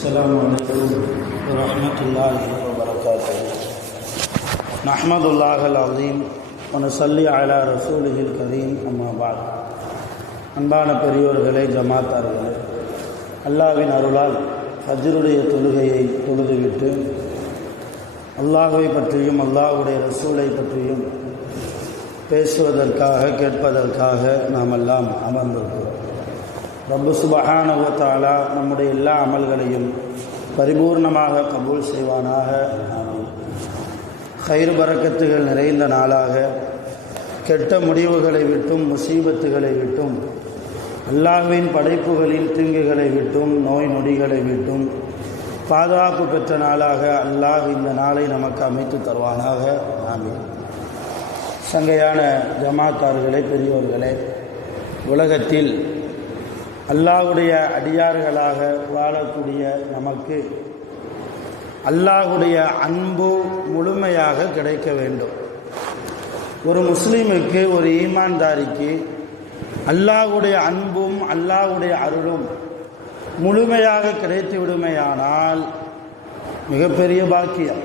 السلام عليكم ورحمة الله وبركاته. نحمد الله العظيم ونصلي على رسوله الكريم. أما بعد. அன்பான பெரியோர்களே, ஜமாத்தார்களே, அல்லாஹ்வின் அருளால் ஃபஜ்ருடைய தொழுகையை தொழுதுவிட்டு அல்லாஹ்வை பற்றியும் அல்லாஹ்வுடைய ரசூலை பற்றியும் பேசுவதற்காக கேட்பதற்காக நாம் எல்லாம் அமர்ந்திருக்கிறோம். ரப்பு சுப்ஹானஹு வ தஆலா நம்முடைய எல்லா அமல்களையும் பரிபூர்ணமாக கபூல் செய்வானாக. கைர் பரக்கத்துகள் நிறைந்த நாளாக, கெட்ட முடிவுகளை விட்டும் முசீபத்துகளை விட்டும் அல்லாஹ்வின் படைப்புகளின் தீங்குகளை விட்டும் நோய் நொடிகளை விட்டும் பாதுகாப்பு பெற்ற நாளாக அல்லாஹ் இந்த நாளை நமக்கு அமைத்து தருவானாக. ஆமீன். சங்கையான ஜமாத்தார்களே, பெரியோர்களே, உலகத்தில் அல்லாஹ்வுடைய அடியார்களாக வாழக்கூடிய நமக்கு அல்லாஹ்வுடைய அன்பு முழுமையாக கிடைக்க வேண்டும். ஒரு முஸ்லீமுக்கு, ஒரு ஈமான்தாரிக்கு அல்லாஹ்வுடைய அன்பும் அல்லாஹ்வுடைய அருளும் முழுமையாக கிடைத்து விடுமையானால் மிகப்பெரிய பாக்கியம்.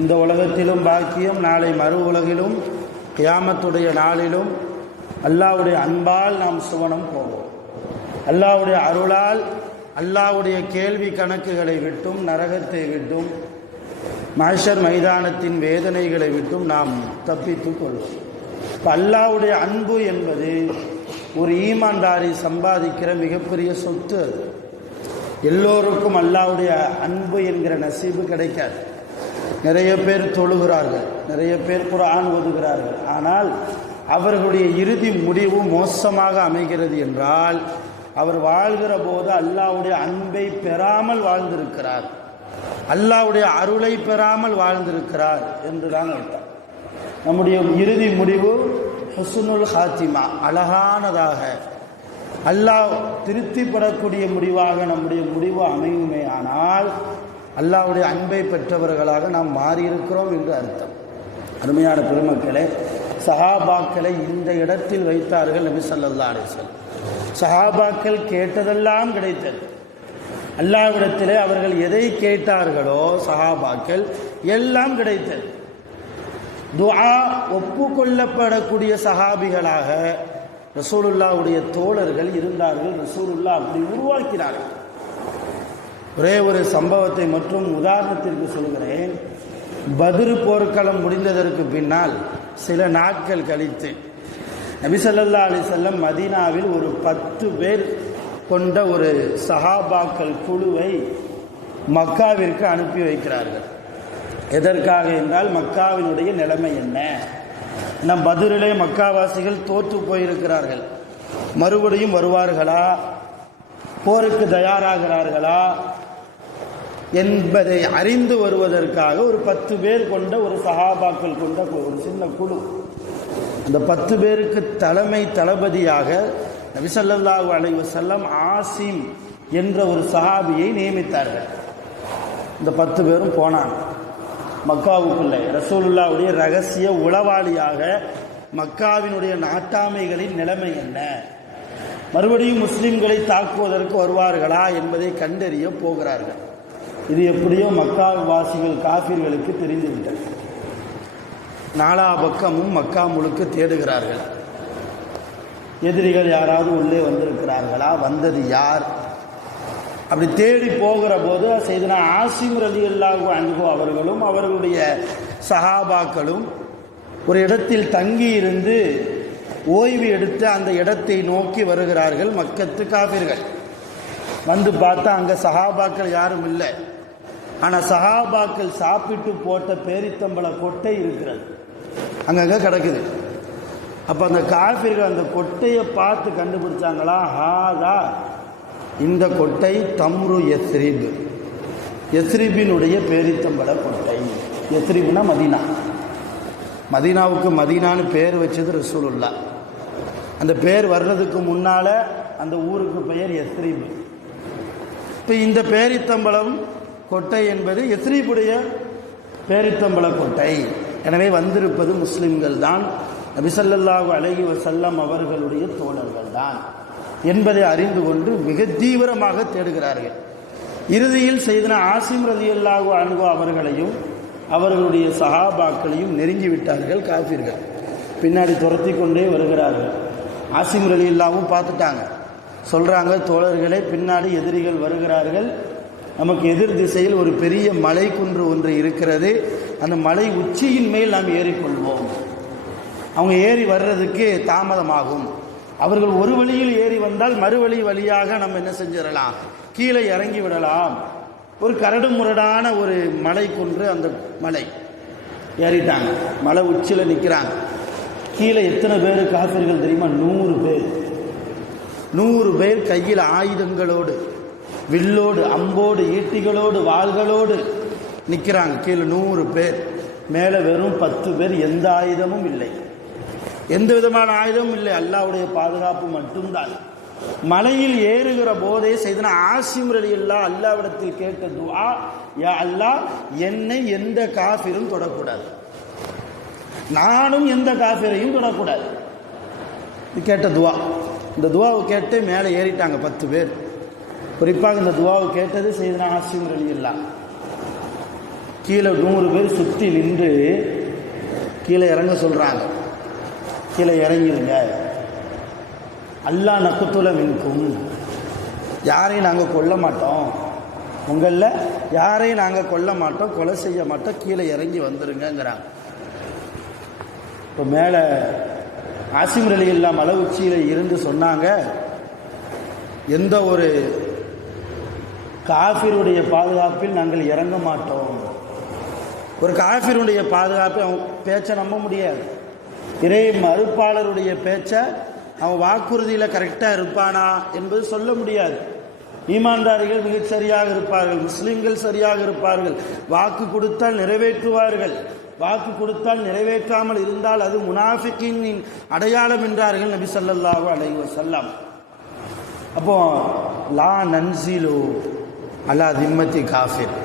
இந்த உலகத்திலும் பாக்கியம், நாளை மறு உலகிலும் கியாமத்துடைய நாளிலும் அல்லாஹ்வுடைய அன்பால் நாம் சுவனம் போவோம். அல்லாஹ்வுடைய அருளால் அல்லாஹ்வுடைய கேள்வி கணக்குகளை விட்டும் நரகத்தை விட்டும் மஹ்ஷர் மைதானத்தின் வேதனைகளை விட்டும் நாம் தப்பித்துக் கொள்வோம். இப்போ அல்லாஹ்வுடைய அன்பு என்பது ஒரு ஈமான்தாரி சம்பாதிக்கிற மிகப்பெரிய சொத்து. அது எல்லோருக்கும் அல்லாஹ்வுடைய அன்பு என்கிற நசீபு கிடைக்காது. நிறைய பேர் தொழுகிறார்கள், நிறைய பேர் குர்ஆன் ஓதுகிறார்கள், ஆனால் அவர்களுடைய இறுதி முடிவு மோசமாக அமைகிறது என்றால் அவர் வாழ்கிற போது அல்லாஹ்வுடைய அன்பை பெறாமல் வாழ்ந்திருக்கிறார், அல்லாஹ்வுடைய அருளை பெறாமல் வாழ்ந்திருக்கிறார் என்றுதான் அர்த்தம். நம்முடைய இறுதி முடிவு ஹுஸ்னுல் ஹாத்திமா, அழகானதாக அல்லாஹ் திருப்திப்படக்கூடிய முடிவாக நம்முடைய முடிவு அமையுமே. ஆனால் அல்லாஹ்வுடைய அன்பை பெற்றவர்களாக நாம் மாறியிருக்கிறோம் என்று அர்த்தம். அருமையான பெருமக்களே, சஹாபாக்களை இந்த இடத்தில் வைத்தார்கள் நபி ஸல்லல்லாஹு அலைஹி வஸல்லம். சஹாபாக்கள் கேட்டதெல்லாம் கிடைத்தது. அல்லாஹ்விடத்திலே அவர்கள் எதை கேட்டார்களோ சஹாபாக்கள் எல்லாம் கிடைத்தது. துஆ ஒப்புக்கொள்ளப்படக்கூடிய சஹாபிகளாக ரசூலுல்லாஹ்வுடைய தோழர்கள் இருந்தார்கள். ரசூலுல்லாஹ் அப்படி உருவாக்கினார்கள். ஒரே ஒரு சம்பவத்தை மற்றும் உதாரணத்திற்கு சொல்கிறேன். பத்ர் போர்க்களம் முடிந்ததற்கு பின்னால் சில நாட்கள் கழித்து நபி ஸல்லல்லாஹு அலைஹி வஸல்லம் மதீனாவில் ஒரு 10 பேர் கொண்ட ஒரு சஹாபாக்கள் குழுவை மக்காவிற்கு அனுப்பி வைக்கிறார்கள். எதற்காக என்றால், மக்காவினுடைய நிலைமை என்ன, நம் பத்ரிலே மக்காவாசிகள் தோற்று போயிருக்கிறார்கள், மறுபடியும் வருவார்களா, போருக்கு தயாராகிறார்களா என்பதை அறிந்து வருவதற்காக ஒரு 10 பேர் கொண்ட ஒரு சஹாபாக்கள் கொண்ட ஒரு சின்ன குழு. அந்த 10 பேருக்கு தளபதியாக நபி ஸல்லல்லாஹு அலைஹி வஸல்லம் ஆசிம் என்ற ஒரு சஹாபியை நியமித்தார்கள். இந்த 10 பேரும் போனாங்க மக்காவுக்குள்ளே. ரசூலுல்லாஹ்வுடைய ரகசிய உளவாளியாக மக்காவினுடைய நாட்டாமைகளின் நிலைமை என்ன, மறுபடியும் முஸ்லிம்களை தாக்குவதற்கு வருவார்களா என்பதை கண்டறிய போகிறார்கள். இது எப்படியோ மக்கா வாசிகள் காஃபிர்களுக்கு தெரிந்துவிட்டது. நாலா பக்கமும் மக்கா முழுக்க தேடுகிறார்கள். எதிரிகள் யாராவது உள்ளே வந்திருக்கிறார்களா, வந்தது யார்? அப்படி தேடி போகிற போது சையதுனா ஆசிம் ரலியல்லாஹு அன்ஹு அவர்களும் அவர்களுடைய சஹாபாக்களும் ஒரு இடத்தில் தங்கி இருந்து ஓய்வு எடுத்து அந்த இடத்தை நோக்கி வருகிறார்கள். மக்கத்து காஃபிர்கள் வந்து பார்த்தா அங்கே சஹாபாக்கள் யாரும் இல்லை. ஆனால் சஹாபாக்கள் சாப்பிட்டு போட்ட பேரித்தம்பள கொட்டை இருக்கிறது, அங்கங்கே கிடக்குது. அப்போ அந்த காஃபிர்கள் அந்த கொட்டையை பார்த்து கண்டுபிடிச்சாங்களா, ஹாதா, இந்த கொட்டை தம்ரு யஸ்ரிப், யஸ்ரிபினுடைய பேரித்தம்பள கொட்டை. யஸ்ரிப்னா மதீனா. மதீனாவுக்கு மதீனான்னு பேர் வச்சது ரசூலுல்லாஹ். அந்த பேர் வர்றதுக்கு முன்னால் அந்த ஊருக்கு பெயர் யஸ்ரிப். இப்போ இந்த பேரித்தம்பளம் கொட்டை என்பது யஸ்ரிபுடைய பேரித்தம்பள கொட்டை. எனவே வந்திருப்பது முஸ்லிம்கள் தான், நபி ஸல்லல்லாஹு அலைஹி வஸல்லம் அவர்களுடைய தோழர்கள் தான் என்பதை அறிந்து கொண்டு மிக தீவிரமாக தேடுகிறார்கள். இறுதியில் செய்தன ஆசிம் ரலியல்லாஹு அன்ஹு அவர்களையும் அவர்களுடைய சஹாபாக்களையும் நெருங்கி விட்டார்கள் காஃபிர்கள். பின்னாடி துரத்தி கொண்டே வருகிறார்கள். ஆசிம் ரலியல்லாஹுவும் பார்த்துட்டாங்க. சொல்கிறாங்க, தோழர்களே, பின்னாடி எதிரிகள் வருகிறார்கள், நமக்கு எதிர் திசையில் ஒரு பெரிய மலை குன்று ஒன்று இருக்கிறது, அந்த மலை உச்சியின் மேல் நாம் ஏறிக்கொள்வோம். அவங்க ஏறி வர்றதுக்கு தாமதமாகும். அவர்கள் ஒரு வழியில் ஏறி வந்தால் மறுவழி வழியாக நம்ம என்ன செஞ்சிடலாம், கீழே இறங்கி விடலாம். ஒரு கரடு முரடான ஒரு மலை குன்று, அந்த மலை ஏறிட்டாங்க. மலை உச்சியில் நிற்கிறாங்க. கீழே எத்தனை பேர் காஃபிர்கள் தெரியுமா? 100 பேர். 100 பேர் கையில் ஆயுதங்களோடு, வில்லோடு, அம்போடு, ஈட்டிகளோடு, வாள்களோடு நிற்கிறாங்க. கீழே 100 பேர், மேலே வெறும் 10 பேர். எந்த ஆயுதமும் இல்லை, எந்த விதமான ஆயுதமும் இல்லை, அல்லாஹ்வுடைய பாதுகாப்பு மட்டும்தான். மலையில் ஏறுகிற போதே செய்தன ஆசிம் ரலியல்லாஹு அல்லாஹ்விடத்தில் கேட்ட துஆ, யா அல்லாஹ், என்னை எந்த காஃபிரும் தொடக்கூடாது, நானும் எந்த காஃபிரையும் தொடக்கூடாது. கேட்ட துவா. இந்த துவாவை கேட்டு மேலே ஏறிட்டாங்க 10 பேர். குறிப்பாக இந்த துவாவை கேட்டது செய்தன ஆசிம் ரலியல்லாஹு. கீழே 100 பேர் சுற்றி நின்று கீழே இறங்க சொல்றாங்க. கீழே இறங்கிருங்க, அல்லாஹ் நக்குத்துல மின்கும், யாரையும் நாங்கள் கொல்ல மாட்டோம், உங்களில் யாரையும் நாங்கள் கொல்ல மாட்டோம், கொலை செய்ய மாட்டோம், கீழே இறங்கி வந்துருங்கிறாங்க. இப்போ மேலே ஆசிம் ரலியல்லாஹு மலை உச்சியில் இருந்து சொன்னாங்க, எந்த ஒரு காஃபிருடைய பாதுகாப்பில் நாங்கள் இறங்க மாட்டோம். ஒரு காஃபிருடைய பாதுகாப்பை அவன் பேச்சை நம்ப முடியாது. இறை மறுப்பாளருடைய பேச்சை அவன் வாக்குறுதியில் கரெக்டாக இருப்பானா என்பது சொல்ல முடியாது. ஈமான்தாரிகள் மிகச் சரியாக இருப்பார்கள், முஸ்லிம்கள் சரியாக இருப்பார்கள், வாக்கு கொடுத்தால் நிறைவேற்றுவார்கள், வாக்கு கொடுத்தால் நிறைவேற்றாமல் இருந்தால் அது முனாஃபிக்கின் அடையாளம் என்றார்கள் நபி ஸல்லல்லாஹு அலைஹி வஸல்லம். அப்போ லா நன்சிலு அலா திம்மத்தி காஃபிர்,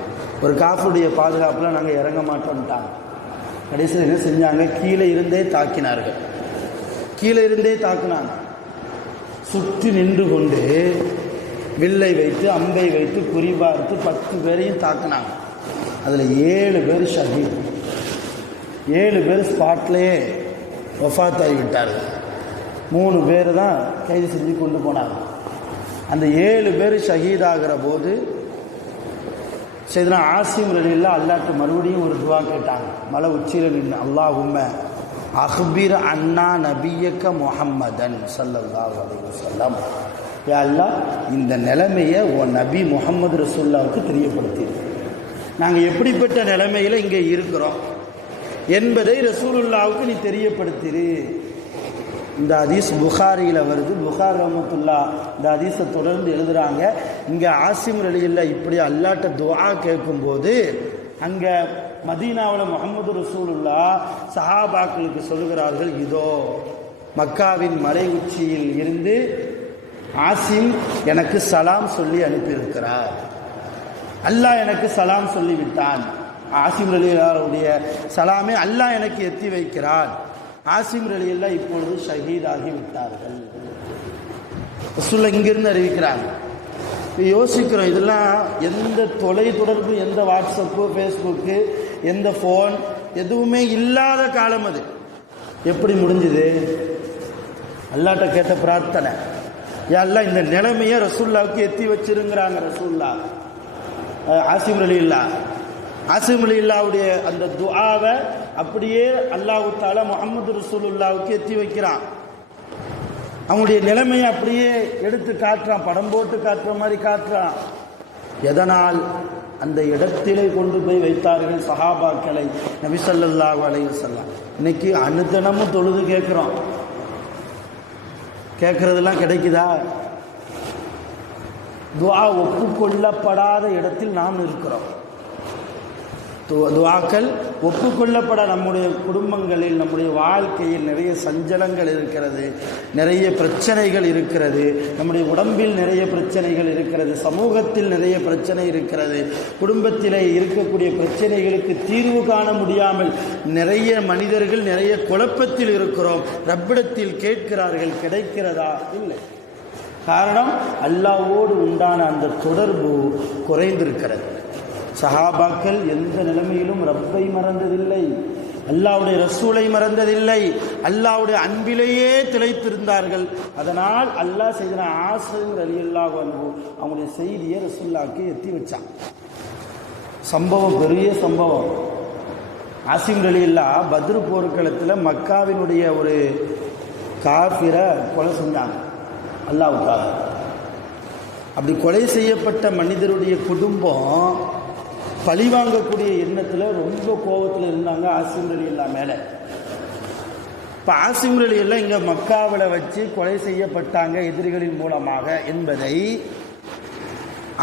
ஒரு காஃபிருடைய பாதுகாப்பில் நாங்கள் இறங்க மாட்டோம்ட்டாங்க. கடைசியில் என்ன செஞ்சாங்க, கீழே இருந்தே தாக்கினார்கள். கீழே இருந்தே தாக்கினாங்க. சுற்றி நின்று கொண்டு வில்லை வைத்து அம்பை வைத்து குறிபார்த்து 10 பேரையும் தாக்கினாங்க. அதில் 7 பேர் ஷஹீத், 7 பேர் ஸ்பாட்லேயே வஃபாத் ஆகிவிட்டார்கள். 3 பேர் தான் கைது செஞ்சு கொண்டு போனாங்க. அந்த 7 பேர் ஷஹீத் ஆகிற போது செய்தனா ஆசிம் ரலியல்லாஹு அல்லாஹ்ட்ட மறுபடியும் ஒரு துவா கேட்டாங்க. மலை உச்சியில் நின்று, அல்லாஹும்ம அஹ்பிர் அன்னா நபியக்க முஹம்மதன் ஸல்லல்லாஹு அலைஹி வஸல்லம், யா அல்லாஹ், இந்த நிலைமையை உன் நபி முஹம்மது ரசூலுல்லாஹ்வுக்கு தெரியப்படுத்திடு. நாங்கள் எப்படிப்பட்ட நிலைமையில் இங்கே இருக்கிறோம் என்பதை ரசூலுல்லாஹ்வுக்கு நீ தெரியப்படுத்திடு. இந்த ஹதீஸ் புகாரியில் வருது. புகார் ரஹ்மத்துல்லாஹ் இந்த ஹதீஸை தொடர்ந்து எழுதுகிறாங்க. இங்கே ஆசிம் ரலியல்லாஹு இப்படி அல்லாஹ்ட்ட துஆ கேட்கும்போது அங்கே மதீனாவில் முஹம்மது ரசூலுல்லாஹ் சஹாபாக்களுக்கு சொல்கிறார்கள், இதோ மக்காவின் மலை உச்சியில் இருந்து ஆசிம் எனக்கு சலாம் சொல்லி அனுப்பியிருக்கிறார், அல்லாஹ் எனக்கு சலாம் சொல்லிவிட்டான், ஆசிம் ரலியல்லாஹுடைய சலாமை அல்லாஹ் எனக்கு எத்தி வைக்கிறான், ஆசிம் ரலியல்லாஹு இப்பொழுது ஷஹீதாகி விட்டார்கள். ரசூலுல்லாஹ் இங்கிருந்து அறிவிக்கிறாங்க. யோசிக்கிறோம், இதெல்லாம் எந்த தொலை தொடர்பு, எந்த வாட்ஸ்அப்பு, ஃபேஸ்புக்கு, எந்த ஃபோன் எதுவுமே இல்லாத காலம் அது. எப்படி முடிஞ்சுது? அல்லாஹ்ட்ட கேட்ட பிரார்த்தனை, யா அல்லாஹ், இந்த நிலைமையை ரசூலுல்லாஹ்வுக்கு எத்தி வச்சிருங்கிறாங்க. ரசூலுல்லாஹ் ஆசிம் ரலியல்லாஹு, ஆசிம் ரலியல்லாஹுடைய அந்த துஆவை அப்படியே அல்லாஹ் தஆலா முஹம்மது ரசூலுல்லாஹ்வுக்கு எத்தி வைக்கிறான். அவங்களுடைய நிலைமையை அப்படியே எடுத்து காட்டுறான், படம் போட்டு காட்டுற மாதிரி காட்டுறான். எதனால்? அந்த இடத்திலே கொண்டு போய் வைத்தார்கள் சஹாபாக்களை நபி ஸல்லல்லாஹு அலைஹி வஸல்லம். இன்னைக்கு அனுதினமும் தொழுது கேட்குறோம், கேட்கறதெல்லாம் கிடைக்குதா? துஆ ஒப்புக்கொள்ளப்படாத இடத்தில் நாம் இருக்கிறோம். துஆக்கள் ஒப்புக்கொள்ளப்பட நம்முடைய குடும்பங்களில், நம்முடைய வாழ்க்கையில் நிறைய சஞ்சலங்கள் இருக்கிறது, நிறைய பிரச்சனைகள் இருக்கிறது, நம்முடைய உடம்பில் நிறைய பிரச்சனைகள் இருக்கிறது, சமூகத்தில் நிறைய பிரச்சனை இருக்கிறது, குடும்பத்திலே இருக்கக்கூடிய பிரச்சனைகளுக்கு தீர்வு காண முடியாமல் நிறைய மனிதர்கள் நிறைய குழப்பத்தில் இருக்கிறோம். ரப்பிடத்தில் கேட்கிறார்கள், கிடைக்கிறதா? இல்லை. காரணம் அல்லாஹ்வோடு உண்டான அந்த தொடர்பு குறைந்திருக்கிறது. சஹாபாக்கள் எந்த நிலைமையிலும் ரப்பை மறந்ததில்லை, அல்லாஹ்வுடைய ரசூலை மறந்ததில்லை, அல்லாஹ்வுடைய அன்பிலேயே திளைத்திருந்தார்கள். அதனால் அல்லாஹ் செய்தன ஆசிம் ரலியல்லாஹு அன்ஹு அவங்களுடைய செய்தியை ரசூலுல்லாஹ்க்கு எத்தி வச்சான். சம்பவம் பெரிய சம்பவம். ஆசிம் ரலியல்லாஹ் பத்ர் போர்க்களத்தில் மக்காவினுடைய ஒரு காஃபிரை கொலை செஞ்சாங்க அல்லாஹ்வுக்காக. அப்படி கொலை செய்யப்பட்ட மனிதருடைய குடும்பம் பழிவாங்கக்கூடிய எண்ணத்தில் ரொம்ப கோபத்தில் இருந்தாங்க ஆசிம் ரலியல்லாஹ் மேலே. இப்போ ஆசிம் ரலியல்லாஹ் இங்கே மக்காவில் வச்சு கொலை செய்யப்பட்டாங்க எதிரிகளின் மூலமாக என்பதை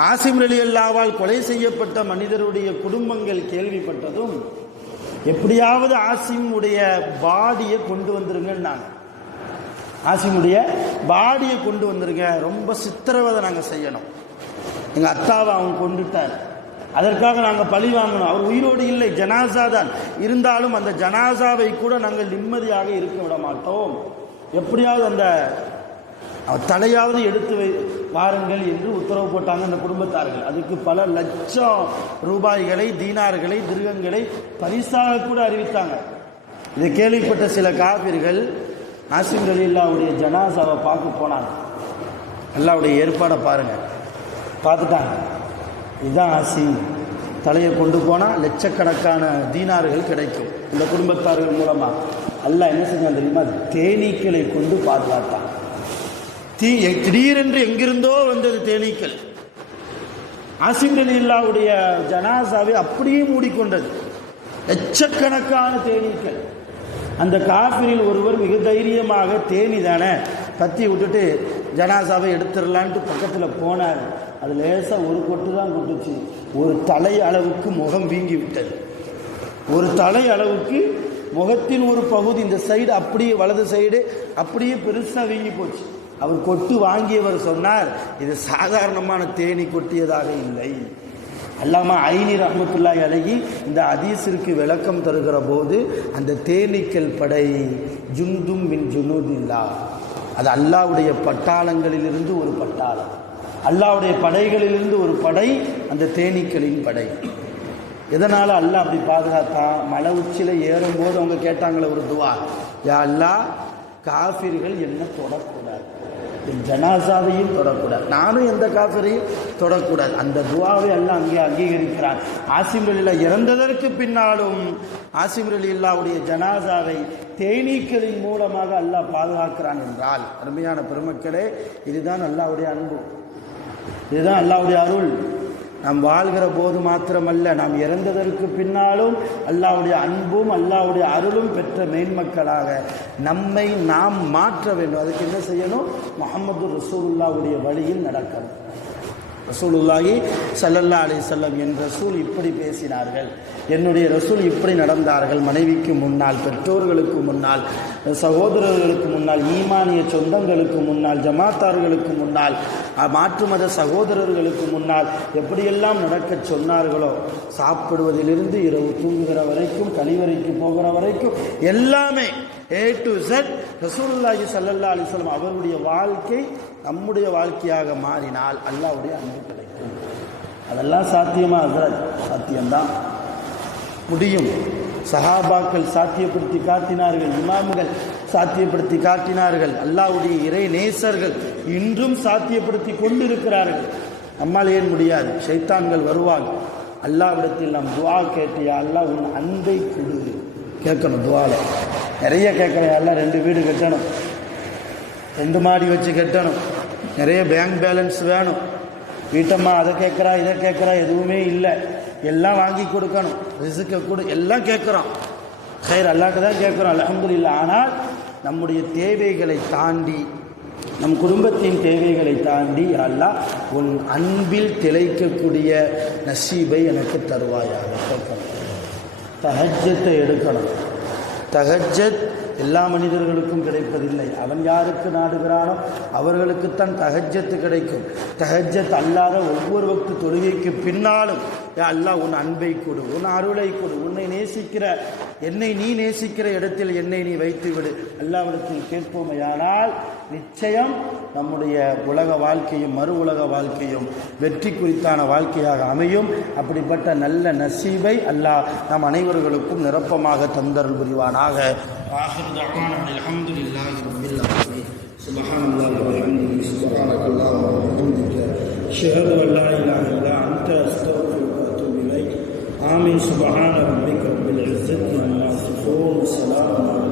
ஆசிம் ரலியல்லாஹ்வால் கொலை செய்யப்பட்ட மனிதருடைய குடும்பங்கள் கேள்விப்பட்டதும் எப்படியாவது ஆசிமுடைய பாடியை கொண்டு வந்துருங்கன்னாங்க. ஆசிமுடைய பாடியை கொண்டு வந்துருங்க, ரொம்ப சித்திரவதை நாங்கள் செய்யணும், எங்கள் அத்தாவை அவங்க கொண்டுட்டார், அதற்காக நாங்கள் பழி வாங்கணும். அவர் உயிரோடு இல்லை, ஜனாசா தான், இருந்தாலும் அந்த ஜனாசாவை கூட நாங்கள் நிம்மதியாக இருக்க விட மாட்டோம், எப்படியாவது அந்த தலையாவது எடுத்து வாருங்கள் என்று உத்தரவு போட்டாங்க அந்த குடும்பத்தார்கள். அதுக்கு பல லட்சம் ரூபாய்களை, தீனார்களை, திருகங்களை பரிசாக கூட அறிவித்தாங்க. இதை கேள்விப்பட்ட சில காபிர்கள் ஆசிம் ரலியல்லாஹுடைய ஜனாசாவை பார்க்க போனாங்க. அல்லாஹ்வுடைய ஏற்பாடை பாருங்க, பார்த்துட்டாங்க. இதுதான் ஆசிம், தலையை கொண்டு போனால் லட்சக்கணக்கான தீனார்கள் கிடைக்கும். இந்த குடும்பத்தார்கள் மூலமாக அல்லாஹ் என்ன செஞ்சான் தெரியுமா? தேனீக்களை கொண்டு பாதுகாத்தான். திடீரென்று எங்கிருந்தோ வந்தது தேனீக்கள். ஆசிம் ரலியல்லாஹுடைய ஜனாசாவை அப்படியே மூடிக்கொண்டது லட்சக்கணக்கான தேனீக்கள். அந்த காஃபிரில் ஒருவர் மிக தைரியமாக தேனி தானே பற்றி விட்டுட்டு ஜனாசாவை எடுத்துடலான்ட்டு பக்கத்தில் போனார். அது லேசாக ஒரு கொட்டு தான் கொட்டுச்சு. ஒரு தலை அளவுக்கு முகம் வீங்கி விட்டது. ஒரு தலை அளவுக்கு முகத்தின் ஒரு பகுதி, இந்த சைடு அப்படியே வலது சைடு அப்படியே பெருசாக வீங்கி போச்சு. அவர் கொட்டு வாங்கியவர் சொன்னார், இது சாதாரணமான தேனி கொட்டியதாக இல்லை. அல்லாமா ஐனி ரஹ்மத்துல்லாஹி அலைஹி இந்த ஹதீஸிற்கு விளக்கம் தருகிற போது, அந்த தேனீக்கள் படை ஜுந்தும் மின் ஜுனூதில்லாஹ், அது அல்லாஹ்வுடைய பட்டாளங்களிலிருந்து ஒரு பட்டாளம், அல்லாஹ்வுடைய படைகளிலிருந்து ஒரு படை, அந்த தேனீக்களின் படை. எதனால் அல்லாஹ் அப்படி பாதுகாத்தான்? மலை உச்சியில் ஏறும்போது அவங்க கேட்டாங்களே ஒரு துவா, யா அல்லாஹ் காஃபிர்கள் என்ன தொடக்கூடாது, என் ஜனாசாவையும் தொடக்கூடாது, நானும் எந்த காஃபிரையும் தொடக்கூடாது. அந்த துவாவை எல்லாம் அங்கே அங்கீகரிக்கிறார். ஆசிம் ரலியல்லாஹ் இறந்ததற்கு பின்னாலும் ஆசிம் ரலியல்லாஹுடைய ஜனாசாவை தேனீக்களின் மூலமாக அல்லாஹ் பாதுகாக்கிறான் என்றால், அருமையான பெருமக்களே, இதுதான் அல்லாஹ்வுடைய அன்பு, இதுதான் அல்லாஹ்வுடைய அருள். நாம் வாழ்கிற போது மாத்திரமல்ல, நாம் இறந்ததற்கு பின்னாலும் அல்லாஹ்வுடைய அன்பும் அல்லாஹ்வுடைய அருளும் பெற்ற மேன்மக்களாக நம்மை நாம் மாற்ற வேண்டும். அதுக்கு என்ன செய்யணும்? முஹம்மது ரசூலுல்லாஹுடைய வழியில் நடக்கணும். ரசூலுல்லாஹி ஸல்லல்லாஹு அலைஹி வஸல்லம் என் ரசூல் இப்படி பேசினார்கள், என்னுடைய ரசூல் இப்படி நடந்தார்கள், மனைவிக்கு முன்னால், பெற்றோர்களுக்கு முன்னால், சகோதரர்களுக்கு முன்னால், ஈமானிய சொந்தங்களுக்கு முன்னால், ஜமாத்தார்களுக்கு முன்னால், மாற்று மத சகோதரர்களுக்கு முன்னால் எப்படியெல்லாம் நடக்க சொன்னார்களோ, சாப்பிடுவதிலிருந்து இரவு தூங்குகிற வரைக்கும், கழிவறைக்கு போகிற வரைக்கும் எல்லாமே A to Z ரசூலுல்லாஹி ஸல்லல்லாஹு அலைஹி வஸல்லம் அவருடைய வாழ்க்கை நம்முடைய வாழ்க்கையாக மாறினால் அல்லாஹ்வுடைய அன்பு கிடைக்கும். அதெல்லாம் சாத்தியமா? ஹஜ்ரத், சாத்தியம்தான், முடியும். சஹாபாக்கள் சாத்தியப்படுத்தி காட்டினார்கள், இமாம்கள் சாத்தியப்படுத்தி காட்டினார்கள், அல்லாஹ்வுடைய இறை நேசர்கள் இன்றும் சாத்தியப்படுத்தி கொண்டிருக்கிறார்கள். நம்மால் ஏன் முடியாது? ஷைத்தான்கள் வருவாங்க. அல்லாஹ்விடத்தில் நாம் துஆ கேட்டியா, அல்லாஹ் உன் அன்பை கொடு கேட்கணும். துஆல நிறைய கேட்கணும். எல்லாம் 2 வீடு கட்டணும், 2 மாடி வச்சு கட்டணும், நிறைய பேங்க் பேலன்ஸ் வேணும். வீட்டம்மா அதை கேட்குறா, இதை கேட்குறா, எதுவுமே இல்லை, எல்லாம் வாங்கி கொடுக்கணும், ரிஸ்க்கை கொடு, எல்லாம் கேட்குறோம். ஹைர் அல்லாஹ்க்கு தான் கேட்குறோம், அல்ஹம்துலில்லாஹ். ஆனால் நம்முடைய தேவைகளை தாண்டி, நம் குடும்பத்தின் தேவைகளை தாண்டி, அல்லாஹ் உன் அன்பில் திளைக்கக்கூடிய நசீபை எனக்கு தருவாயாக கேட்கணும். தஹஜ்ஜத்தை எடுக்கணும். தஹஜ்ஜத் எல்லா மனிதர்களுக்கும் கிடைப்பதில்லை. அவன் யாருக்கு நாடுகிறானோ அவர்களுக்குத்தான் தஹஜ்ஜத் கிடைக்கும். தஹஜ்ஜத் அல்லாத ஒவ்வொரு வக்து தொழுகைக்கு பின்னாலும் அல்லாஹ் உன் அன்பை கொடு, உன் அருளை கொடு, உன்னை நேசிக்கிற என்னை நீ நேசிக்கிற இடத்தில் என்னை நீ வைத்து விடு அல்லாஹ்விடத்தில் கேட்போமையானால் நிச்சயம் நம்முடைய உலக வாழ்க்கையும் மறு உலக வாழ்க்கையும் வெற்றி குறித்தான வாழ்க்கையாக அமையும். அப்படிப்பட்ட நல்ல நசீபை அல்லாஹ் நம் அனைவர்களுக்கும் நிரப்பமாக தந்தருள் புரிவானாக. ஆமீன். சுப்ஹான ரப்பிக ரப்பில் இஸ்ஸத்தி அம்மா யசிஃபூன்.